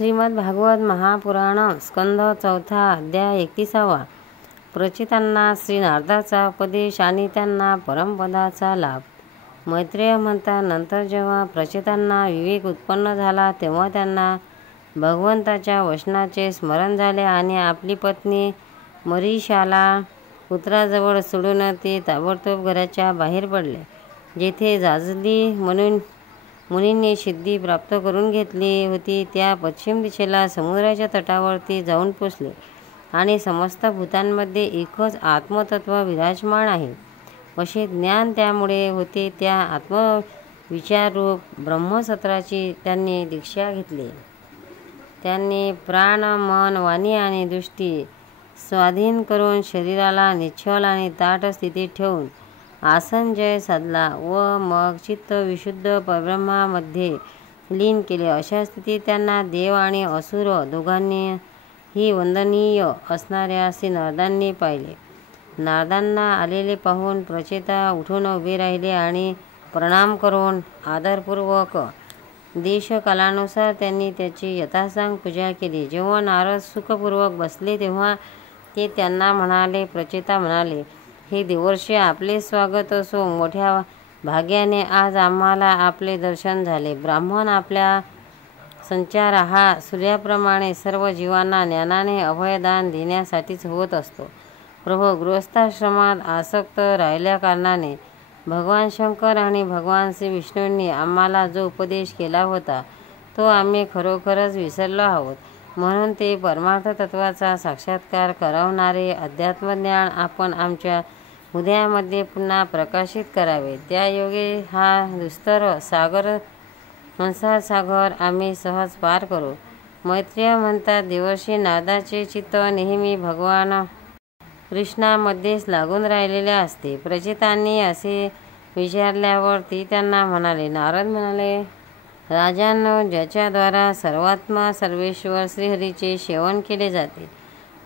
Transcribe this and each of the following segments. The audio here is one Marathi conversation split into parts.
श्रीमद भागवत महापुराण स्कंध 4 अध्याय 31. प्रचितांना श्री नारदाचा उपदेश आणि त्यांना परमपदाचा लाभ. मैत्रेय म्हणतात, नंतर जेव्हा प्रचितांना विवेक उत्पन्न झाला तेव्हा त्यांना भगवंताच्या वचनाचे स्मरण झाले आणि आपली पत्नी मरीषाला पुत्राजवळ सोडून ते ताबडतोब घराच्या बाहेर पडले. जेथे जाजली म्हणून मुनींनी सिद्धी प्राप्त करून घेतली होती त्या पश्चिम दिशेला समुद्राच्या तटावरती जाऊन पोचले आणि समस्त भूतांमध्ये एकच आत्मतत्व विराजमान आहे असे ज्ञान त्यामुळे होते. त्या आत्मविचाररूप ब्रह्मसत्राची त्यांनी दीक्षा घेतली. त्यांनी प्राण, मन, वाणी आणि दृष्टी स्वाधीन करून शरीराला निश्चल आणि ताठ स्थितीत ठेवून आसनजय साधला व मग चित्त विशुद्ध परब्रह्मामध्ये लीन केले. अशा स्थितीत त्यांना देव आणि असुर दोघांनीही वंदनीय असणाऱ्या श्री नारदांनी पाहिले. नारदांना आलेले पाहून प्रचेता उठून उभे राहिले आणि प्रणाम करून आदरपूर्वक देशकालानुसार त्यांनी त्याची यथासांग पूजा केली. जेव्हा नारद सुखपूर्वक बसले तेव्हा ते त्यांना म्हणाले. प्रचेता म्हणाले, हे देवर्षी, आपले स्वागत असो. मोठ्या भाग्याने आज आम्हाला आपले दर्शन झाले. ब्राह्मण आपल्या संचार हा सूर्याप्रमाणे सर्व जीवांना ज्ञानाने अभयदान देण्यासाठीच होत असतो. प्रभो, गृहस्थाश्रमात आसक्त राहिल्याकारणाने भगवान शंकर आणि भगवान श्री विष्णूंनी आम्हाला जो उपदेश केला होता तो आम्ही खरोखरच विसरलो आहोत. म्हणून ते परमार्थ तत्वाचा साक्षात्कार करवणारे अध्यात्मज्ञान आपण आमच्या हृदयामध्ये पुन्हा प्रकाशित करावे. त्यायोगे हा दुस्तर संसार सागर आम्ही सहज पार करू. मैत्रेय म्हणतात, देवर्षी नारदाचे चित्त नेहमी भगवान कृष्णामध्येच लागून राहिलेले असते. प्रचितांनी असे विचारल्यावर ती त्यांना म्हणाले. नारद म्हणाले, राजांनो, ज्याच्याद्वारा सर्वात्मा सर्वेश्वर श्रीहरीचे सेवन केले जाते,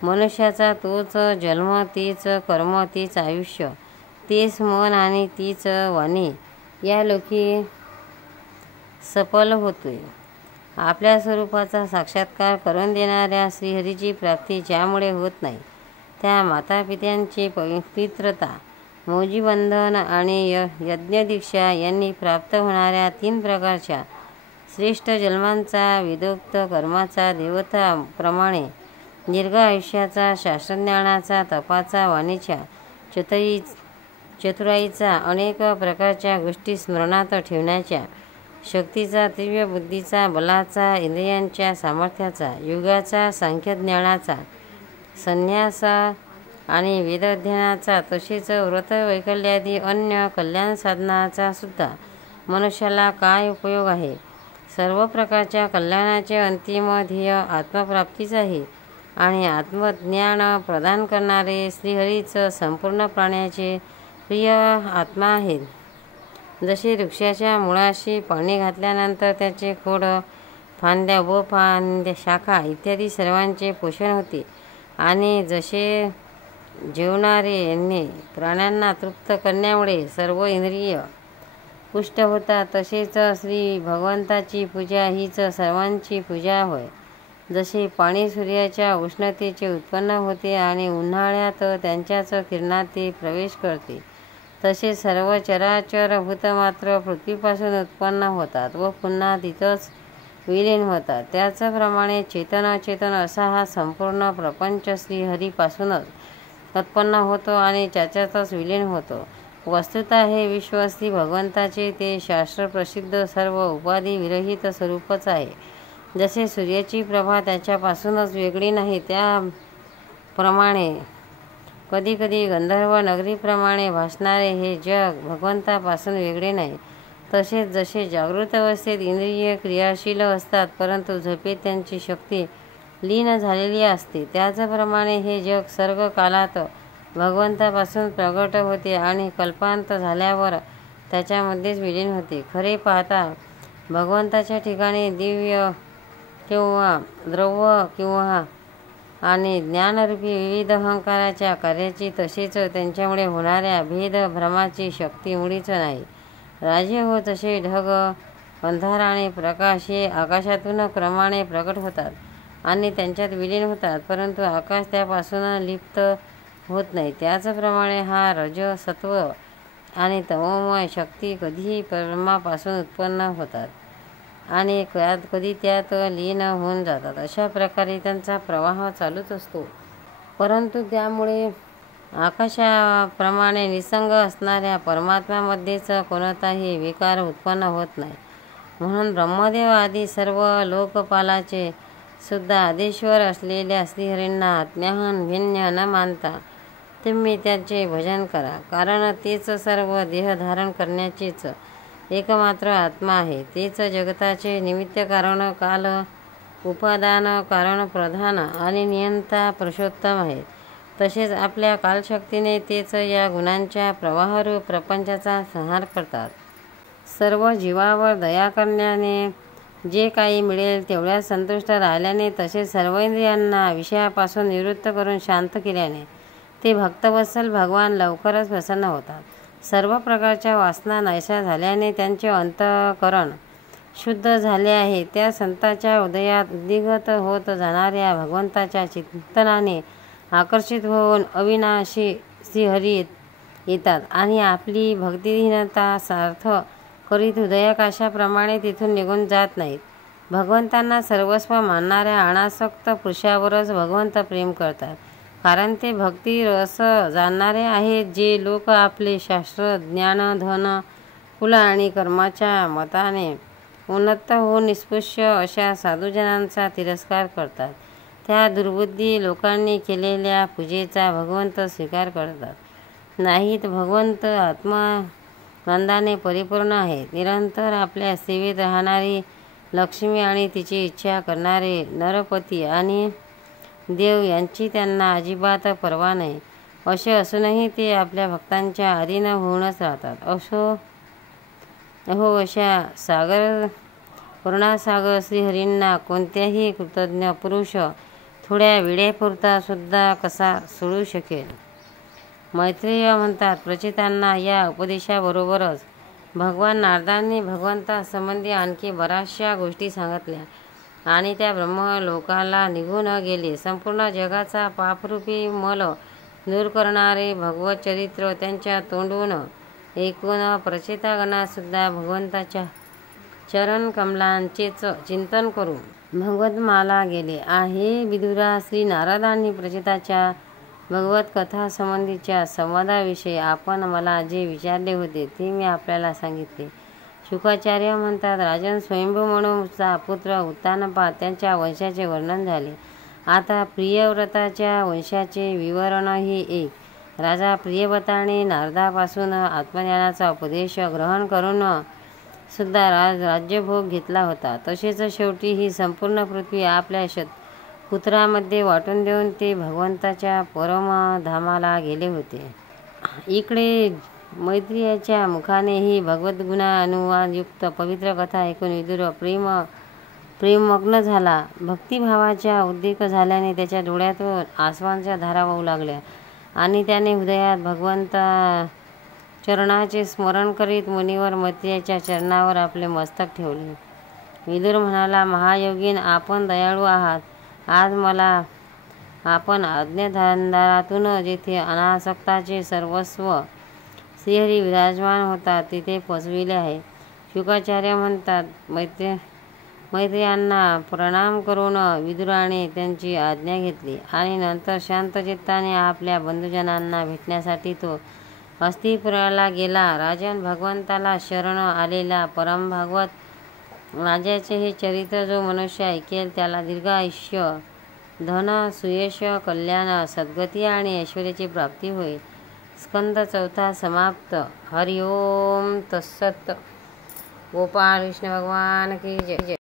मनुष्याचा तोच जन्म, तीच कर्म, तीच आयुष्य, तेच मन आणि तीच वाणी या लोकी सफल होतोय. आपल्या स्वरूपाचा साक्षात्कार करून देणाऱ्या श्रीहरीची प्राप्ती ज्यामुळे होत नाही त्या मातापित्यांची पवित्रता, मौजीबंधन आणि यज्ञदीक्षा यांनी प्राप्त होणाऱ्या 3 प्रकारच्या श्रेष्ठ जन्मांचा, विदोक्त कर्माचा, देवताप्रमाणे दीर्घ आयुष्याचा, शास्त्रज्ञानाचा, तपाचा, वाणीच्या चतुराईचा, अनेक प्रकारच्या गोष्टी स्मरणात ठेवण्याच्या शक्तीचा, तीव्र बुद्धीचा, बलाचा, इंद्रियांच्या सामर्थ्याचा, युगाचा, सांख्यज्ञानाचा, संन्यास आणि वेदाध्ययनाचा, तसेच व्रत वैकल्यादी अन्य कल्याण साधनाचा सुद्धा मनुष्याला काय उपयोग आहे. सर्व प्रकारच्या कल्याणाचे अंतिम ध्येय आत्मप्राप्तीच आहे आणि आत्मज्ञान प्रदान करणारे श्रीहरीच संपूर्ण प्राण्याचे प्रिय आत्मा आहेत. जसे वृक्षाच्या मुळाशी पाणी घातल्यानंतर त्याचे खोड, फांद्या व शाखा इत्यादी सर्वांचे पोषण होते आणि जसे जेवणारे प्राण्यांना तृप्त करण्यामुळे सर्व इंद्रिय पुष्ट होतात, तसेच श्री भगवंताची पूजा हीच सर्वांची पूजा होय. जसे पाणी सूर्याच्या उष्णतेचे उत्पन्न होते आणि उन्हाळ्यात त्यांच्याच किरणात ते प्रवेश करते, तसे सर्व चराचर भूत मात्र पृथ्वीपासून उत्पन्न होतात व पुन्हा तिथंच विलीन होतात. त्याचप्रमाणे चेतन अचेतन असा हा संपूर्ण प्रपंच श्रीहरीपासूनच उत्पन्न होतो आणि त्याच्यातच विलीन होतो. वस्तुतः हे विश्व श्री भगवंताचे ते शास्त्रप्रसिद्ध सर्व उपाधी विरहित स्वरूपच आहे. जसे सूर्याची प्रभा त्याच्यापासूनच वेगळी नाही, त्याप्रमाणे कधीकधी गंधर्व नगरीप्रमाणे भासणारे हे जग भगवंतापासून वेगळे नाही. तसेच जसे जागृत अवस्थेत इंद्रिय क्रियाशील असतात परंतु झोपेत त्यांची शक्ती लीन झालेली असते, त्याचप्रमाणे हे जग सर्व कालात भगवंतापासून प्रगट होते आणि कल्पांत झाल्यावर त्याच्यामध्येच विलीन होते. खरे पाहता भगवंताच्या ठिकाणी दिव्य किंवा द्रव्य किंवा आणि ज्ञानरूपी विविध अहंकाराच्या कार्याची तसेच त्यांच्यामुळे होणाऱ्या भेद भ्रमाची शक्ती मुळीच नाही. राजे हो, तसे ढग अंधार आणि प्रकाश हे आकाशातून क्रमाने प्रकट होतात आणि त्यांच्यात विलीन होतात, परंतु आकाश त्यापासून लिप्त होत नाही. त्याचप्रमाणे हा रज, सत्व आणि तमोमय शक्ती कधीही परमापासून उत्पन्न होतात आणि कधी त्यात लीन होऊन जातात. अशा प्रकारे त्यांचा प्रवाह चालूच असतो, परंतु त्यामुळे आकाशाप्रमाणे निसंग असणाऱ्या परमात्म्यामध्येच कोणताही विकार उत्पन्न होत नाही. म्हणून ब्रह्मदेव आदी सर्व लोकपालाचे सुद्धा आदेश्वर असलेल्या श्रीहरींना आज्ञाहून भिन्न न मानता तुम्ही त्याचे भजन करा, कारण तेच सर्व देह धारण करण्याचेच एकमात्र आत्मा आहे. तेच जगताचे निमित्त कारण, काल उपादान कारण, प्रधान आणि नियंता पुरुषोत्तम आहे. तसेच आपल्या कालशक्तीने तेच या गुणांच्या प्रवाहरूप प्रपंचाचा संहार करतात. सर्व जीवावर दया करण्याने जे काही मिळेल तेवढ्यात संतुष्ट राहिल्याने, तसेच सर्व इंद्रियांना विषयापासून निवृत्त करून शांत केल्याने ते भक्तवत्सल भगवान लवकरच प्रसन्न होतात. सर्व प्रकारच्या वासना नाहीशा झाल्याने त्यांचे अंतःकरण शुद्ध झाले आहे. त्या संतांच्या हृदयात उद्गत होत जाणाऱ्या भगवंताच्या चिंतनाने आकर्षित होऊन अविनाशी श्रीहरी येतात आणि आपली भक्तिहीनता सार्थ करीत हृदयाकाशाप्रमाणे तिथून निघून जात नाहीत. भगवंतांना सर्वस्व मानणाऱ्या अनासक्त पुरुषावरच भगवंत प्रेम करतात, कारण ते भक्ती रस जाणणारे आहेत. जे लोक आपले शास्त्र, ज्ञान, धन, कुल आणि कर्माच्या मताने उन्नत होऊन निष्पुष्य अशा साधुजनांचा तिरस्कार करतात, त्या दुर्बुद्धी लोकांनी केलेल्या पूजेचा भगवंत स्वीकार करतात नाहीत. भगवंत आत्मानंदाने परिपूर्ण आहेत. निरंतर आपल्या सेवेत राहणारी लक्ष्मी आणि तिची इच्छा करणारे नरपती आणि देव यांची त्यांना अजिबात पर्वा नाही. असे असूनही ते आपल्या भक्तांच्या अधीन होऊनच राहतात. अशा करुणासागर श्रीहरींना कोणत्याही कृतज्ञ पुरुष थोड्या वेळेपुरता सुद्धा कसा सोडू शकेल. मैत्रेय म्हणतात, प्रचितांना या उपदेशाबरोबरच भगवान नारदांनी भगवंतासंबंधी आणखी बऱ्याचशा गोष्टी सांगितल्या आणि त्या ब्रह्मलोकाला निघून गेले. संपूर्ण जगाचा पापरूपी मल दूर करणारे भगवत चरित्र त्यांच्या तोंडून ऐकून प्रचितागणासुद्धा भगवंताच्या चरण कमलांचेच चिंतन करून भगवतमाला गेले. हे विदुरा, श्री नारदांनी प्रचिताच्या भगवत कथासंबंधीच्या संवादाविषयी आपण मला जे विचारले होते ते मी आपल्याला सांगितले. शुकाचार्य म्हणतात, राजन स्वयंभू मनुचा पुत्र उत्तानपाद त्यांच्या वंशाचे वर्णन झाले. आता प्रियव्रताच्या वंशाचे विवरणही ऐक. राजा प्रियव्रताने नारदापासून आत्मज्ञानाचा उपदेश ग्रहण करून सुद्धा राज्यभोग घेतला होता. तसेच शेवटी ही संपूर्ण पृथ्वी आपल्या पुत्रामध्ये वाटून देऊन ते भगवंताच्या परमधामाला गेले होते. इकडे मैत्रेयाच्या मुखाने ही भगवद्गुणानुवादयुक्त पवित्र कथा ऐकून विदुर प्रेममग्न झाला. भक्तिभावाच्या उद्रेक झाल्याने त्याच्या डोळ्यातून आसवांच्या धारा वाहू लागल्या आणि त्याने हृदयात भगवंता चरणाचे स्मरण करीत मुनीवर मैत्रेयाच्या चरणावर आपले मस्तक ठेवले. विदुर म्हणाला, महायोगीन, आपण दयाळू आहात. आज मला आपण आज्ञाधारातून जेथे अनासक्ताचे सर्वस्व श्रीहरी विराजमान होतात तिथे पोचविले आहे. शुकाचार्य म्हणतात, मैत्रेयांना प्रणाम करून विदुराने त्यांची आज्ञा घेतली आणि नंतर शांत चित्ताने आपल्या बंधुजनांना भेटण्यासाठी तो हस्तिपुराला गेला. राजन, भगवंताला शरण आलेला परमभागवत राजाचे हे चरित्र जो मनुष्य ऐकेल त्याला दीर्घ आयुष्य, धन, सुयश, कल्याण, सद्गती आणि ऐश्वर्याची प्राप्ती होईल. स्कंद 4 समाप्त. हरि ओम तत्सत. गोपाळ कृष्ण भगवान की जय.